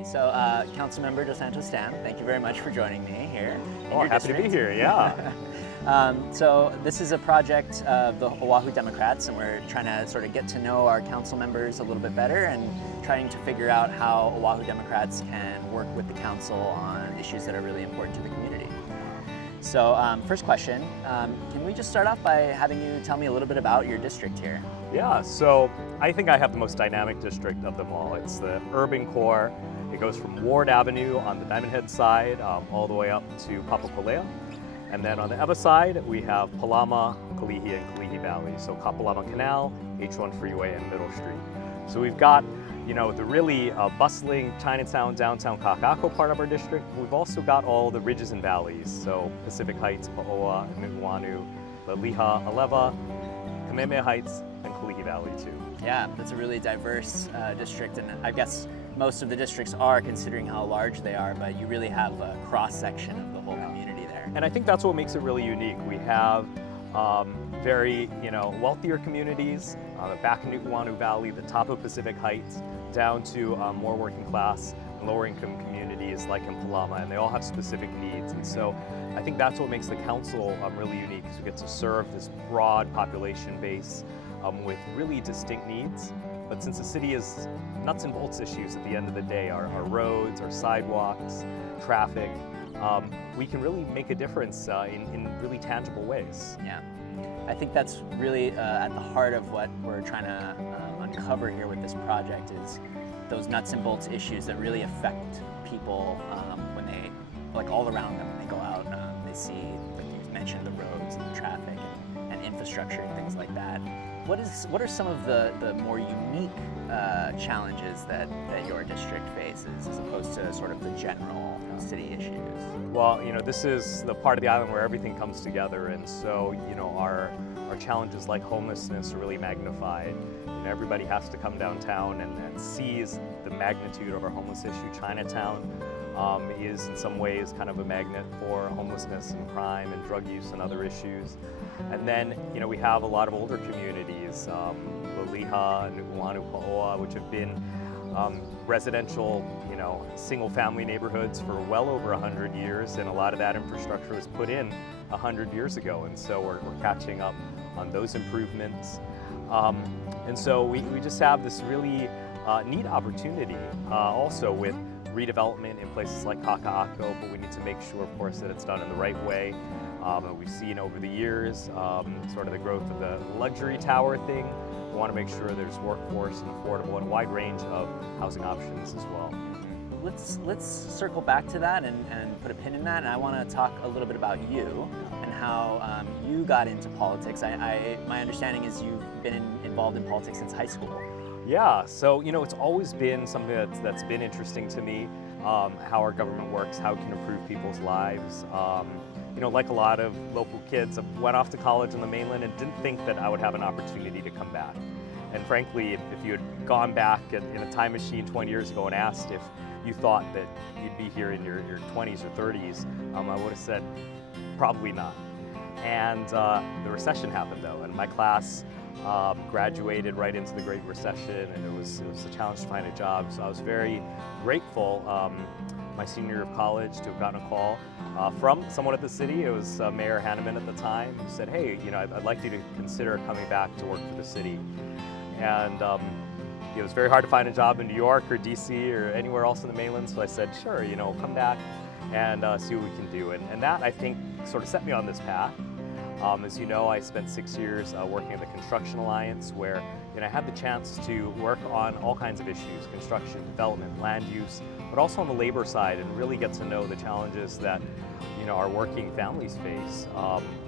absolutely. So, Councilmember Dos Santos-Tam, thank you very much for joining me here. Oh, happy to be here, yeah. So this is a project of the Oʻahu Democrats, and we're trying to sort of get to know our council members a little bit better and trying to figure out how Oʻahu Democrats can work with the council on issues that are really important to the community. So first question, can we just start off by having you tell me a little bit about your district here? Yeah, so I think I have the most dynamic district of them all. It's the urban core. It goes from Ward Avenue on the Diamond Head side all the way up to Papakolea. And then on the other side, we have Palama, Kalihi, and Kalihi Valley. So Kapalama Canal, H1 Freeway, and Middle Street. So we've got, you know, the really bustling Chinatown, downtown Kaka'ako part of our district. We've also got all the ridges and valleys. So Pacific Heights, Paoa, Nu'uanu, Laliha, Aleva, Kamehameha Heights, and Kalihi Valley too. Yeah, that's a really diverse district, and I guess most of the districts are, considering how large they are, but you really have a cross-section of the whole community there. And I think that's what makes it really unique. We have very, wealthier communities, the back in Nu'uanu Valley, the top of Pacific Heights, down to more working class and lower income communities like in Palama, and they all have specific needs. And so I think that's what makes the council really unique, because we get to serve this broad population base with really distinct needs. But since the city is nuts and bolts issues at the end of the day, our roads, our sidewalks, traffic, we can really make a difference in really tangible ways. Yeah, I think that's really at the heart of what we're trying to uncover here with this project, is those nuts and bolts issues that really affect people when they, like all around them, when they go out, they see, like you mentioned, the roads and the traffic and infrastructure and things like that. What are some of the more unique challenges that your district faces, as opposed to sort of the general city issues? Well, this is the part of the island where everything comes together, and so, our challenges like homelessness are really magnified. Everybody has to come downtown and sees the magnitude of our homeless issue. Chinatown is in some ways kind of a magnet for homelessness and crime and drug use and other issues. And then, we have a lot of older communities, Laliha, Nu'uanu, Paoa, which have been residential, single-family neighborhoods for well over 100 years, and a lot of that infrastructure was put in 100 years ago, and so we're catching up on those improvements. And so we just have this really neat opportunity also with redevelopment in places like Kaka'ako, but we need to make sure, of course, that it's done in the right way. And we've seen over the years sort of the growth of the luxury tower thing. We want to make sure there's workforce and affordable and a wide range of housing options as well. Let's circle back to that and put a pin in that, and I want to talk a little bit about you and how you got into politics. My understanding is you've been involved in politics since high school. Yeah, so it's always been something that's been interesting to me, how our government works, how it can improve people's lives. Like a lot of local kids, I went off to college on the mainland and didn't think that I would have an opportunity to come back. And frankly, if you had gone back in a time machine 20 years ago and asked if you thought that you'd be here in your 20s or 30s, I would have said probably not. And the recession happened though, and my class graduated right into the Great Recession, and it was a challenge to find a job. So I was very grateful my senior year of college to have gotten a call from someone at the city. It was Mayor Hanneman at the time, who said, hey, I'd like you to consider coming back to work for the city. And it was very hard to find a job in New York or DC or anywhere else in the mainland, so I said, sure, come back and see what we can do. And that, I think, sort of set me on this path. As you know, I spent 6 years working at the Construction Alliance, where I had the chance to work on all kinds of issues: construction, development, land use, but also on the labor side, and really get to know the challenges that our working families face: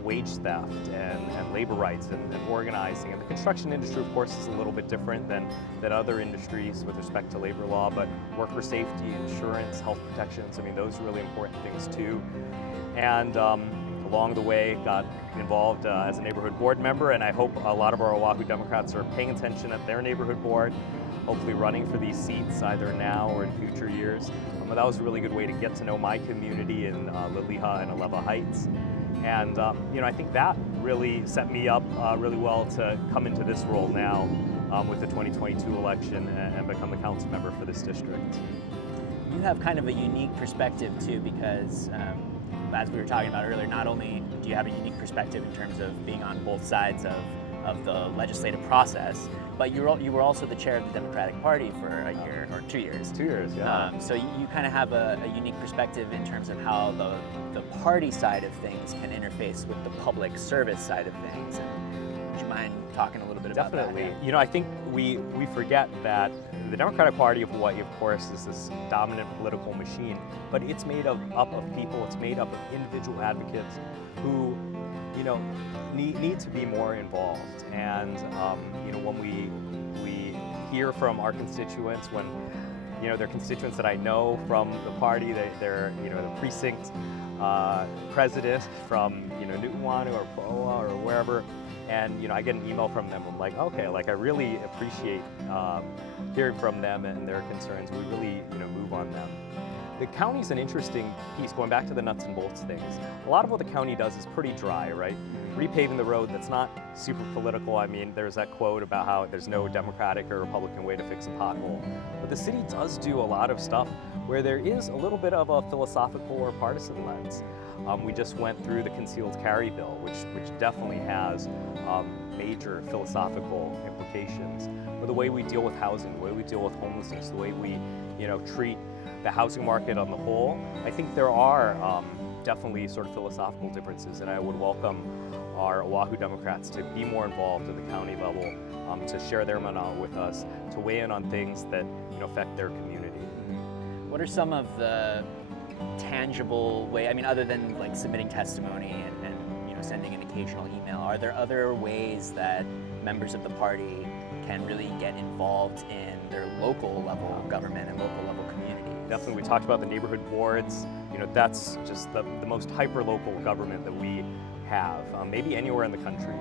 wage theft and labor rights and organizing. And the construction industry, of course, is a little bit different than other industries with respect to labor law, but worker safety, insurance, health protections, those are really important things too. And along the way, got involved as a neighborhood board member, and I hope a lot of our Oʻahu Democrats are paying attention at their neighborhood board, hopefully running for these seats either now or in future years. But that was a really good way to get to know my community in Laliha and Aleva Heights. And I think that really set me up really well to come into this role now with the 2022 election and become a council member for this district. you have kind of a unique perspective too, because as we were talking about earlier, not only do you have a unique perspective in terms of being on both sides of the legislative process, but you were also the chair of the Democratic Party for a year or 2 years. 2 years, yeah. So you kind of have a unique perspective in terms of how the party side of things can interface with the public service side of things. And would you mind talking a little bit about that? Definitely. You know, I think we forget that the Democratic Party of Hawaii, of course, is this dominant political machine, but it's made up of people, it's made up of individual advocates who, you know, need to be more involved. And, you know, when we hear from our constituents, when, you know, they're constituents that I know from the party, they're you know, the precinct president from, you know, Nu'uanu or Po'a or wherever, and, you know, I get an email from them. I'm like, okay, like I really appreciate hearing from them and their concerns. We really, you know, move on them. The county's an interesting piece, going back to the nuts and bolts things. A lot of what the county does is pretty dry, right? Repaving the road, that's not super political. I mean, there's that quote about how there's no Democratic or Republican way to fix a pothole. But the city does do a lot of stuff where there is a little bit of a philosophical or partisan lens. We just went through the concealed carry bill, which definitely has major philosophical implications. Or the way we deal with housing, the way we deal with homelessness, the way we, you know, treat the housing market on the whole. I think there are definitely sort of philosophical differences, and I would welcome our Oahu Democrats to be more involved at the county level, to share their mana with us, to weigh in on things that, you know, affect their community. What are some of the tangible way, I mean, other than like submitting testimony and you know, sending an occasional email, are there other ways that members of the party can really get involved in their local level government and local level community? Definitely, we talked about the neighborhood boards. You know, that's just the most hyper-local government that we have, maybe anywhere in the country.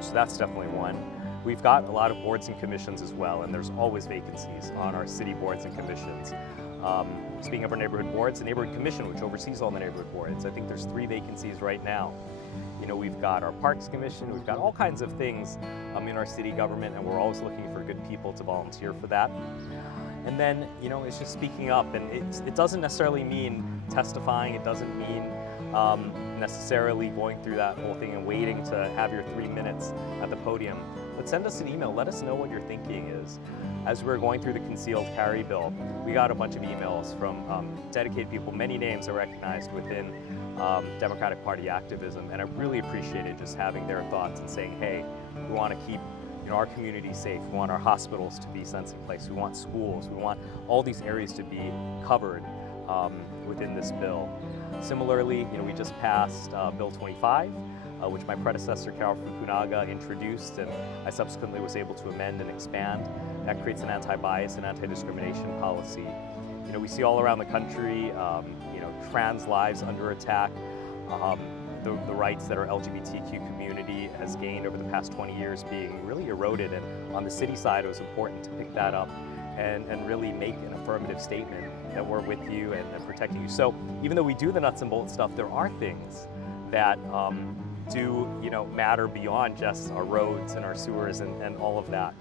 So that's definitely one. We've got a lot of boards and commissions as well, and there's always vacancies on our city boards and commissions. Speaking of our neighborhood boards, the neighborhood commission, which oversees all the neighborhood boards, I think there's 3 vacancies right now. You know, we've got our parks commission, we've got all kinds of things in our city government, and we're always looking for good people to volunteer for that. And then, you know, it's just speaking up, and it doesn't necessarily mean testifying, it doesn't mean necessarily going through that whole thing and waiting to have your 3 minutes at the podium. But send us an email, let us know what your thinking is. As we were going through the concealed carry bill, we got a bunch of emails from dedicated people, many names are recognized within Democratic Party activism, and I really appreciated just having their thoughts and saying, hey, we want to keep, you know, our community safe, we want our hospitals to be sensitive place, we want schools, we want all these areas to be covered within this bill. Similarly, you know, we just passed Bill 25, which my predecessor, Carol Fukunaga, introduced, and I subsequently was able to amend and expand. That creates an anti-bias and anti-discrimination policy. You know, we see all around the country, you know, trans lives under attack. The rights that our LGBTQ community has gained over the past 20 years being really eroded, and on the city side it was important to pick that up and really make an affirmative statement that we're with you and protecting you. So even though we do the nuts and bolts stuff, there are things that do, you know, matter beyond just our roads and our sewers and all of that.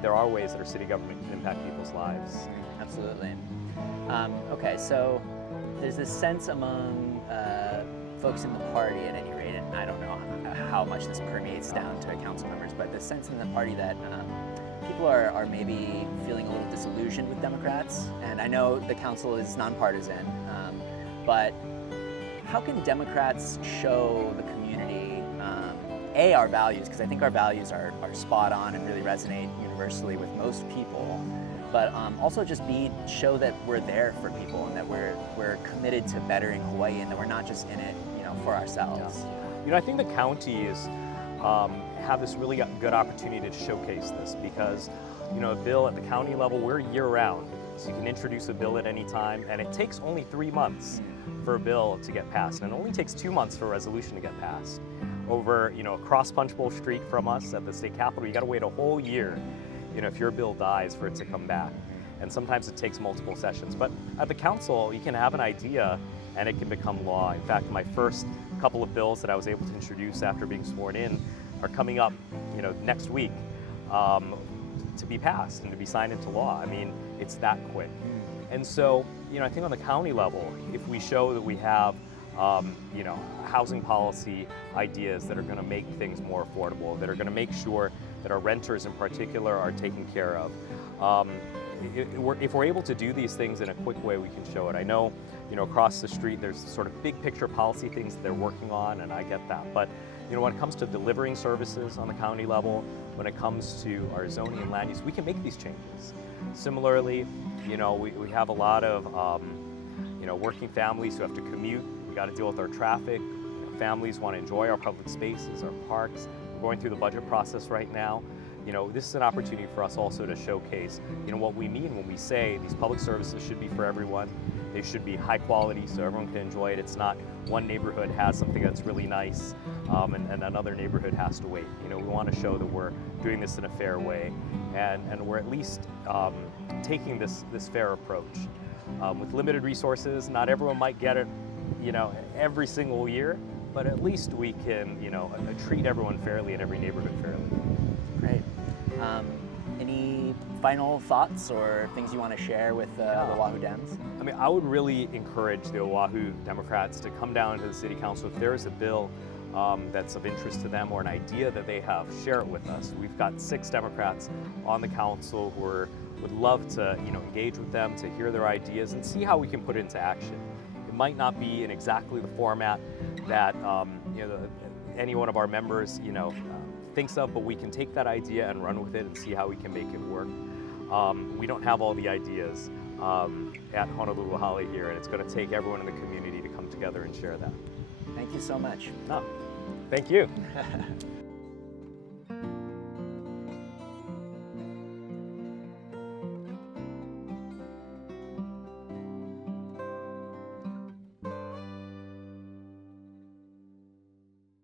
There are ways that our city government can impact people's lives. Absolutely. Okay, so there's this sense among folks in the party at any rate, and I don't know how much this permeates down to council members, but the sense in the party that people are maybe feeling a little disillusioned with Democrats. And I know the council is nonpartisan, but how can Democrats show the community, our values, because I think our values are spot on and really resonate universally with most people, but also just show that we're there for people and that we're committed to bettering Hawaii and that we're not just in it, you know, for ourselves. Yeah. You know, I think the counties have this really good opportunity to showcase this because, you know, a bill at the county level, we're year-round, so you can introduce a bill at any time, and it takes only 3 months for a bill to get passed, and it only takes 2 months for a resolution to get passed. Over, you know, across Punch Bowl Street from us at the state capitol, you got to wait a whole year, you know, if your bill dies for it to come back. And sometimes it takes multiple sessions. But at the council, you can have an idea and it can become law. In fact, my first couple of bills that I was able to introduce after being sworn in are coming up, you know, next week to be passed and to be signed into law. I mean, it's that quick. And so, I think on the county level, if we show that we have, housing policy ideas that are going to make things more affordable, that are going to make sure that our renters in particular are taken care of. If we're able to do these things in a quick way, we can show it. I know, across the street, there's sort of big picture policy things that they're working on, and I get that. But, when it comes to delivering services on the county level, when it comes to our zoning and land use, we can make these changes. Similarly, we have a lot of, working families who have to commute. We got to deal with our traffic. Families want to enjoy our public spaces, our parks. We're going through the budget process right now. This is an opportunity for us also to showcase, what we mean when we say these public services should be for everyone. They should be high quality so everyone can enjoy it. It's not one neighborhood has something that's really nice and another neighborhood has to wait. We want to show that we're doing this in a fair way and we're at least taking this fair approach. With limited resources, not everyone might get it, every single year, but at least we can, treat everyone fairly and every neighborhood fairly. Great. Any final thoughts or things you want to share with the Oʻahu Dems? I mean, I would really encourage the Oʻahu Democrats to come down to the City Council. If there is a bill that's of interest to them or an idea that they have, share it with us. We've got 6 Democrats on the council who would love to engage with them, to hear their ideas and see how we can put it into action. It might not be in exactly the format that any one of our members thinks of, but we can take that idea and run with it and see how we can make it work. We don't have all the ideas at Honolulu Hale here, and it's going to take everyone in the community to come together and share that. Thank you so much. Thank you.